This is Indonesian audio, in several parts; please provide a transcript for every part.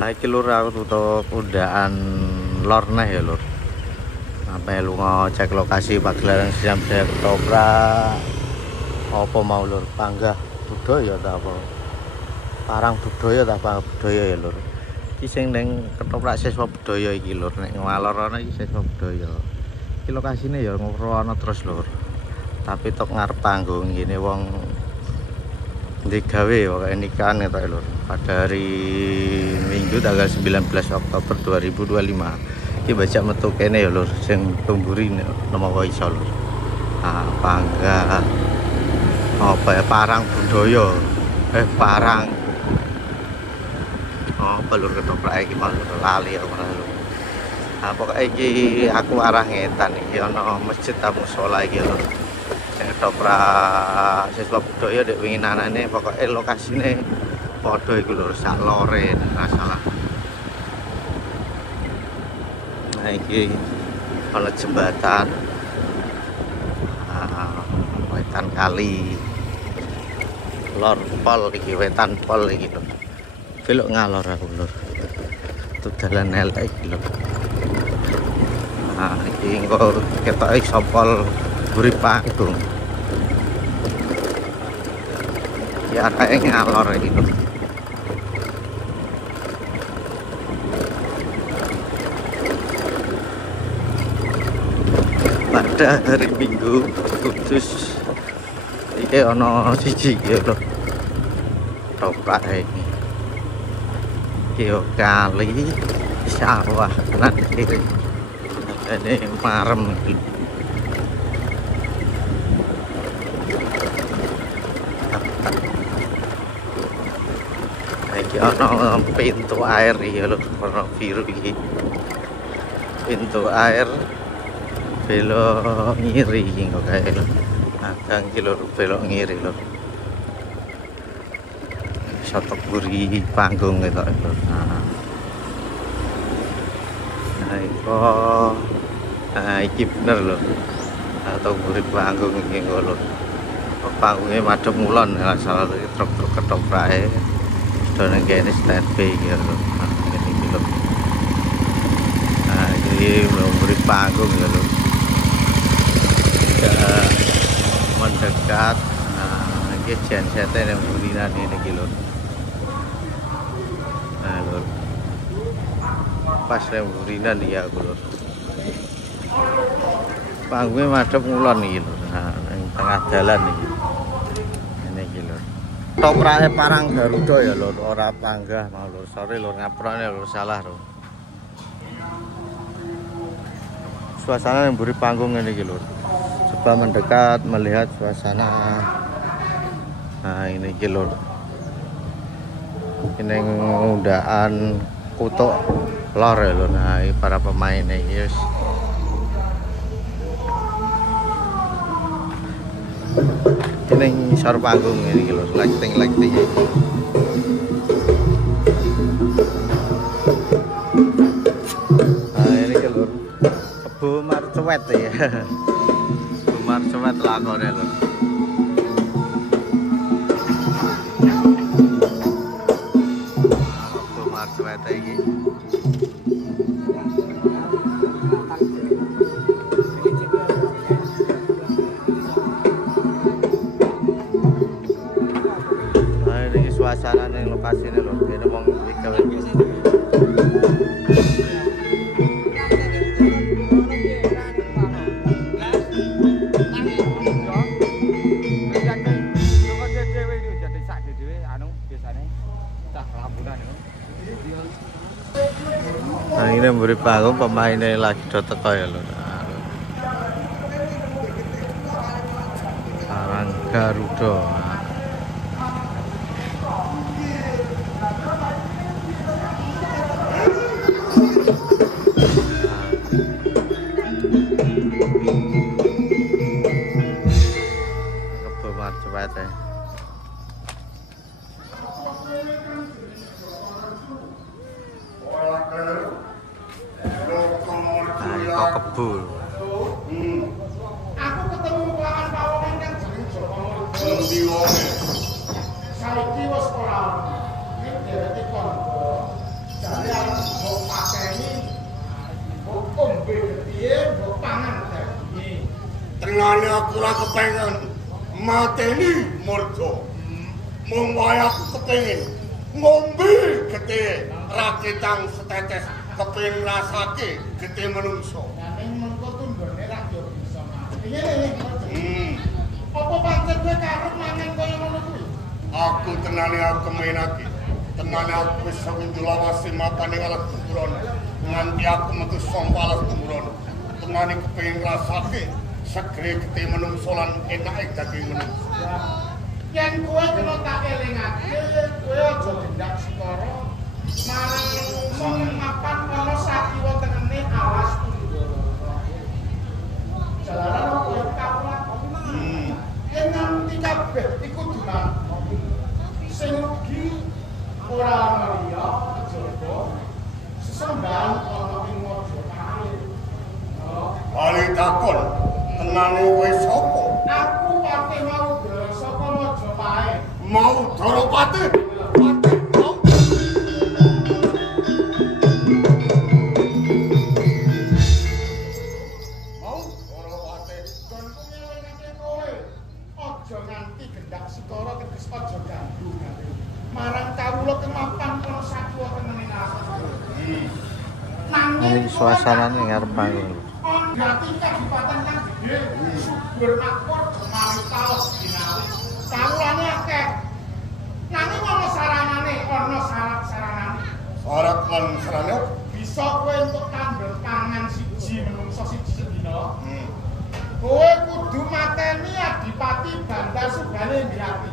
Nah, iki lur aku tutup undaan lor neh ya lur. Sampai lunga cek lokasi pagelaran siam saya ketoprak. Apa mau lur? Panggah budaya ta apa? Parang budaya ta apa budaya ya lur. Iki sing ning ketoprak siswa budaya iki lur. Nek ngalor ana iki siswa budaya. Iki lokasine ya ngrono terus lur. Tapi tok ngarep panggung ngene wong digawe pokoke nikahan ya lur. Pada hari Minggu tanggal 19 Oktober 2025 iki bajak metu kene ya lur sing tumburi nama wae iso lur. Ah Panggah apa ya parang budaya parang apa lur ketoprak iki malah lali aku malah lur. Ah pokoke iki aku arah ngetan iki ana masjid mushola iki lur. Ketoprak siswa budaya dek wingi anane pokoke lokasine padha iku lho sak lore masalah. Nah iki ana jembatan wetan kali lor pol iki wetan pol iki lho. Belok ngalor aku lur. Itu dalan elek iki lho. Nah iki engko ketoke sopol buri panggung. Ya kayak ngalor gitu. Pada hari Minggu khusus iki ana siji iki lho. Ketoprak ini. Iki kali sawah nan iki. Ini marem iki. Iki ana pintu air ya lho, warna biru iki. Pintu air belok ngiri iki kok kae lho. Agang iki lho belok ngiri lho. Sotok buri panggung gitu lho. Nah, iki bener lho. Atau buri panggung iki lho. Panggungnya madhep ngulon salah truk-truk ketoprake. Nang kene standby iki lho. Ngene iki lho. Nah, iki buri panggung ya lho. Mendekat. Nah, iki jensete nang burinan ini iki lho. Nah, lho. Pas nang burinan ya aku lho. Panggungnya madhep ngulon iki lho. Nah, nang tengah dalan iki. Ngene iki lho. Toprake parang Garuda ya lur, ora Panggah mau lur. Sorry lur, ngaprone lur, salah lur. Suasana yang buri panggung ini lur. Coba mendekat melihat suasana. Nah, ini lur. Ini undaan kutuk lor ya lur. Nah, ini para pemain iki wis. Ini sor panggung ini lho, lighting iki. Nah ini lho, Kebo Marcuet ya. Kebo Marcuet lakone lho. Kebo Marcuet iki. Suasana ning lokasi ini lho, kene wong iki gawe. Nah ini mburi panggung pemainnya lagi do teko ya lho. Parang Garuda. Kebo Marcuet. Nah, kok kebo. Aku ketemu kawan-kawan yang sering saiki wis ora. Nek dheweke kon Tengane aku ora kepengen mateni murga. Mung wae aku kepengin ngombe getih raketang setetes kepengin ngrasake getih menungso. Lah ning mengko tunggone ra yo bisa mati. Apa pancen kowe karep mangan kaya ngono kuwi? Aku tenane aku kemenake. Tenane aku wis winjulawasi mapane alas tumuron. Nganti aku metu saka alas tumuron. Tenane kepengin ngrasake segere getih menungso lan enake daging menungso. Yen kowe kena tak elingake, kowe aja tindak sekara marang menungso ing mapan ana sakiwa tengene alas tunggoro. Jalaran kowe kawula. Yen nganti kabeh iku dilampahi. Sing rugi ora ana liya kejaba sesembahan ana ing Mojopahit. Bali takon, tenane kowe sapa? Aku pati mau saka Mojopahit. Mau Daropati? Pati mau. Mau Daropati. Kon ngelingake kowe. Aja nganti gendak sikara teges aja ganggu. Marang kawula kemapan ana sakiwa tenene alas. Ini suasananya ngarep panggung. Berarti kabupaten kang gede, subur makmur, jemari dinawi. Kawulane akeh. Nanging ana saranane, ana syarat-syaratane. Syarat lan sarane Bisa kowe entuk tandel pangan siji menungso siji sedina. Kowe kudu mateni Adipati Bandar Subane Ngrati.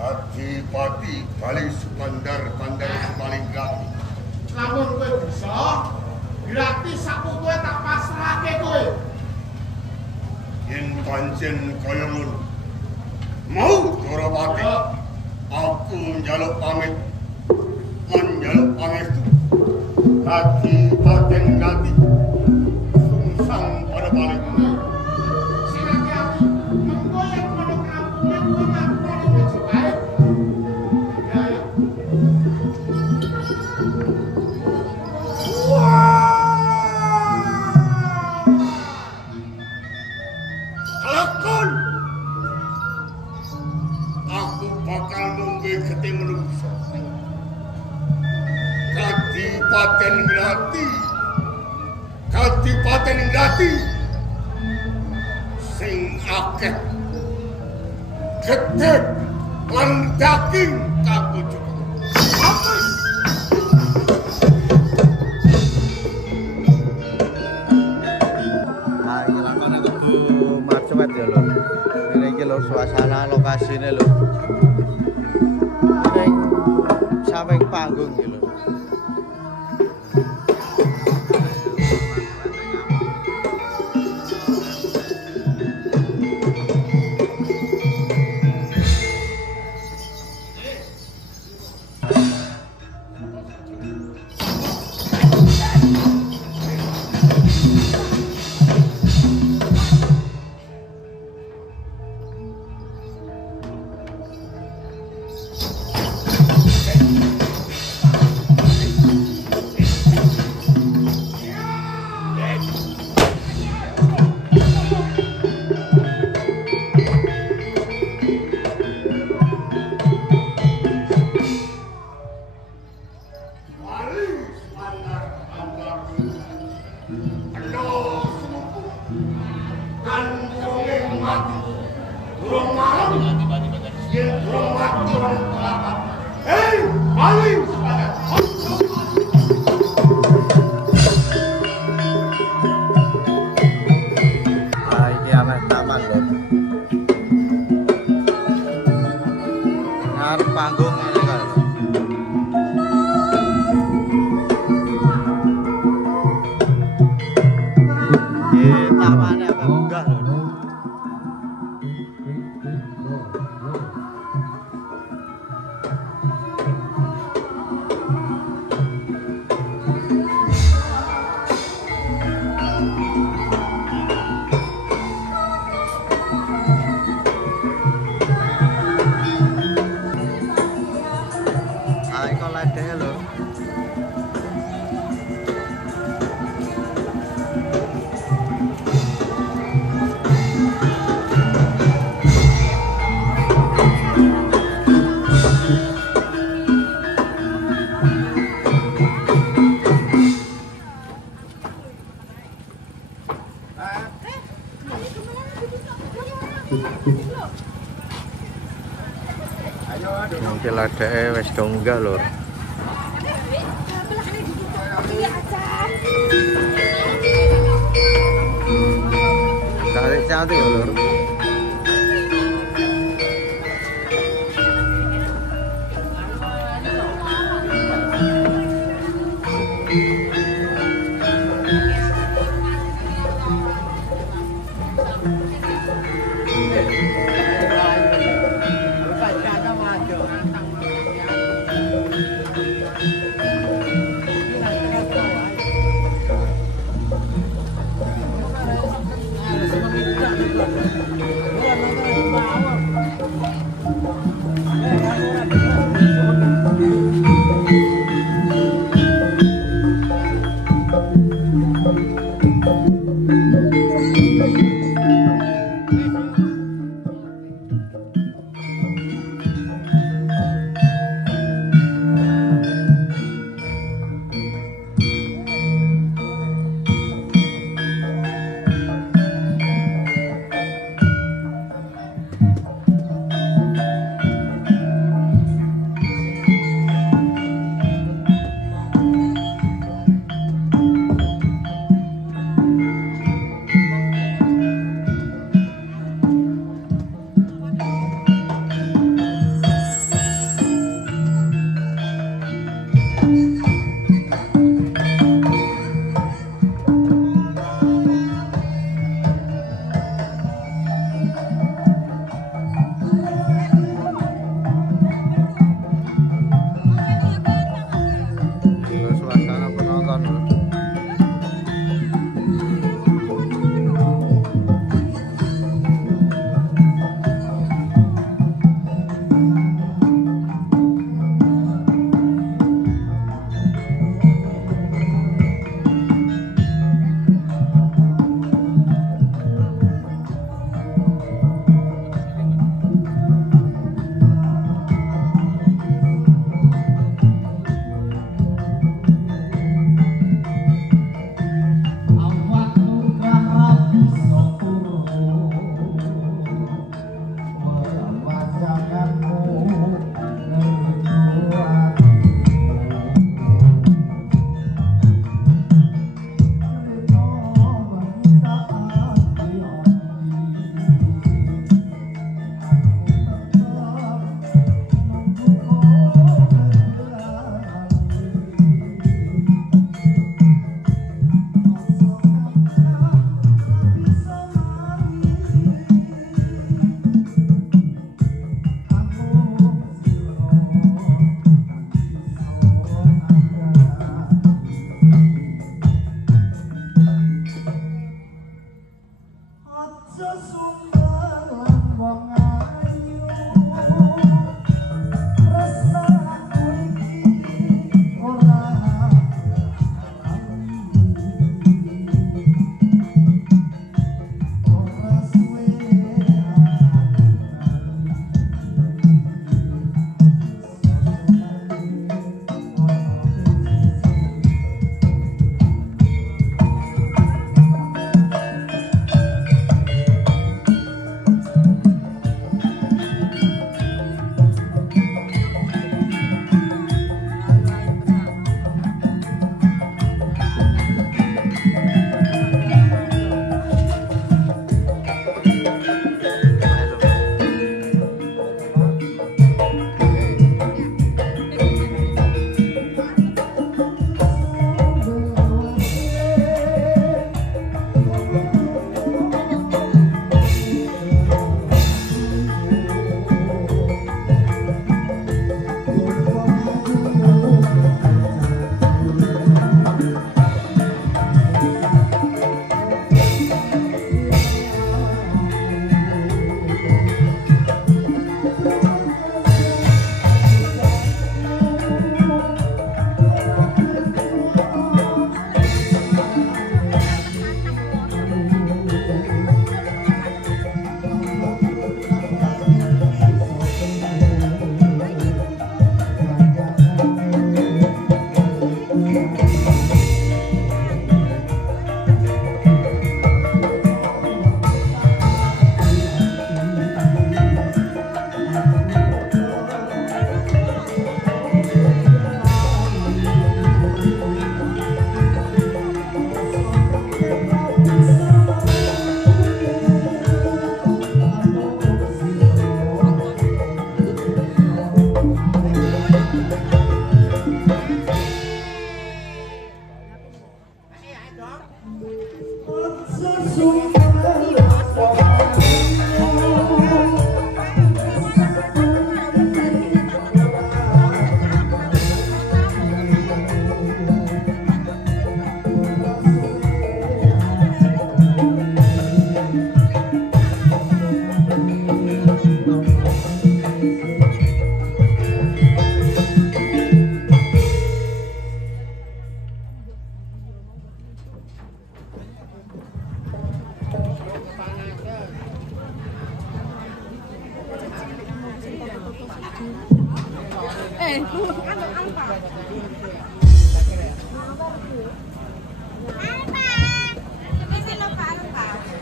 Adipati Bali Subandar Bandar Subalinggrati. Lamun kowe bisa, gratis saputuhe tak pasrahke kowe. Yen pancen kaya ngono. Mau Daropati. Aku njaluk pamit. Lan njaluk pangestu. Adipati Ngrati. Sungsang pada balik. Sing hati-hati, mengko yen kono kampungan kowe ngatur ning Mojopahit. Ya ya. Lakon. Aku bakal ngombe getih menungso. Kadipaten Ngrati. Kadipaten Ngrati. Sing akeh getih lan daging kabujuk. Apa? Nah, iki lakone kudu macet ya lho. Ini iki lho suasana lokasine lho. Ning samping panggung iki lho. Panggung ini kan. Tamannya apa enggak loh. Nanti ladake wis donggah lur. Tarik cantik ya lur.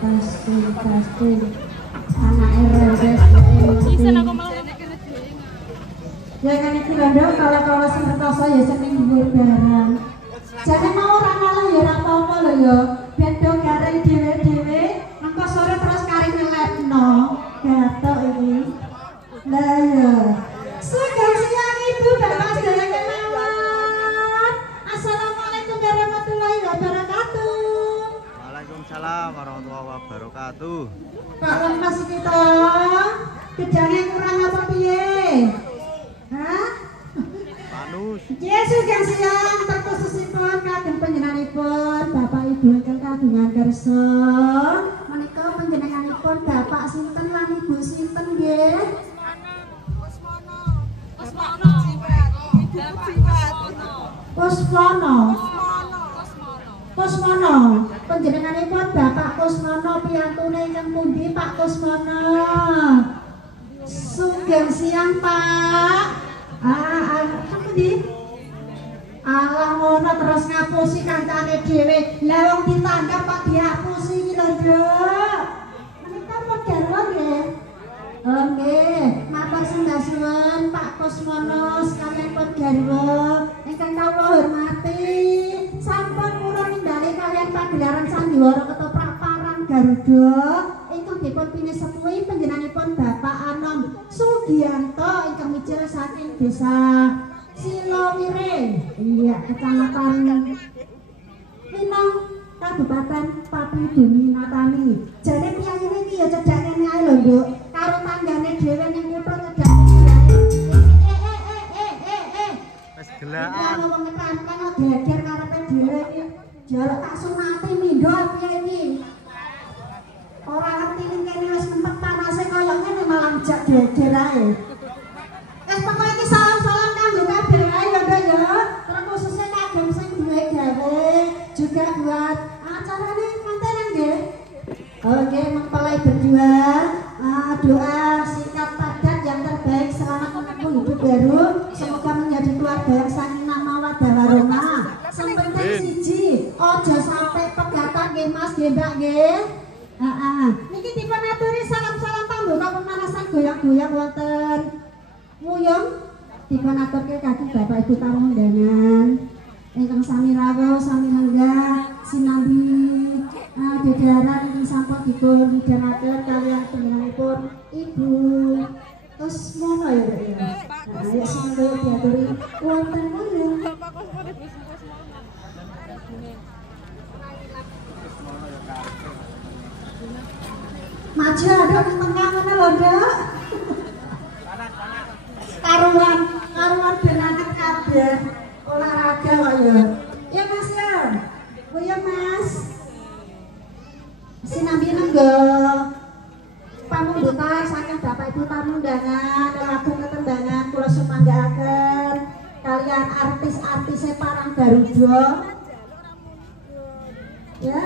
pasti anak RRS ya kan iki lho kalau sing retoso ya seneng dhuwur barang jane mau ora ngalah ya ora apa-apa lho ya ben do garing dhewe-dhewe engko sore terus kari ngelepno gatok iki lah ya sugeng siang ibu bapak sedaya kemawon assalamualaikum warahmatullahi wabarakatuh. Waalaikumsalam warahmatullahi wabarakatuh. Pak Lemas kita gedangnya kurang apa piye? Hah? Panus. Yesus yang siang terkhususipun kagem panjenenganipun Bapak Ibu ingkang kagungan kersa. Menika panjenenganipun Bapak sinten lan Ibu sinten nggih? Kusmono. Panjenenganipun Bapak Kusmono piyantune ingkang pundi Pak Kusmono? Sugeng siang Pak. Pundi? Alah ngono terus ngapusi kancane dhewe. Lah wong ditanggap Pak diapusi iki lho, Nduk. Menika pun garwa nggih. Nggih, matur sembah suwun Pak Kusmono sekalian pun garwa ingkang kawula hormati. Sampun purun nindali kalian pagelaran sandiwara ketoprak Parang Garuda ingkang dipun pinisepuhi panjenenganipun Bapak Anom Sugiyanto ingkang mijil saking Desa Silowire, iya Kecamatan Pinong, Kabupaten Papidumi Natani. Jane piyayine iki ya cedhak kene ae lho, Nduk. Karo tanggane dhewe ning kutho cedhak kene ae. Wis gelaan. Wong ngekan-kan geger karepe dhewe iki. Jaluk tak sunati mindho piye iki. Ora ngerti ning kene wis nempet panase kaya ngene malah jak geger ae. Pokoke iki salam-salam kanggo kabeh ae ya, Nduk ya. Terkhususnya kagem sing duwe gawe juga buat acarane mantenan nggih. Oke, mempelai berdua doa singkat padat yang terbaik selamat menempuh hidup baru. Semoga menjadi keluarga yang sakinah mawaddah warahmah. Sing penting siji, aja sampai pegatan nggih Mas nggih Mbak nggih. Niki dipun aturi salam-salam pambuka pemanasan goyang-goyang wonten Wuyung dipun aturke kagem Bapak Ibu tamu undangan ingkang sami rawuh sami lenggah sinambi dedaran ingkang sampun dipun midhanaken kaliyan panjenenganipun Ibu Kusmono ya Pak ya. Ayo sampe diaturi wonten wuyung. Maju ada di tengah mana lho, Nduk? Karuan benakan kabeh olahraga kok ya. Ya Mas ya. Oh ya Mas. Sinambi nenggo pamundhutan saking Bapak Ibu tamu undangan lagu ketembangan kula sumanggaaken kalian artis-artise Parang Garuda. Ya.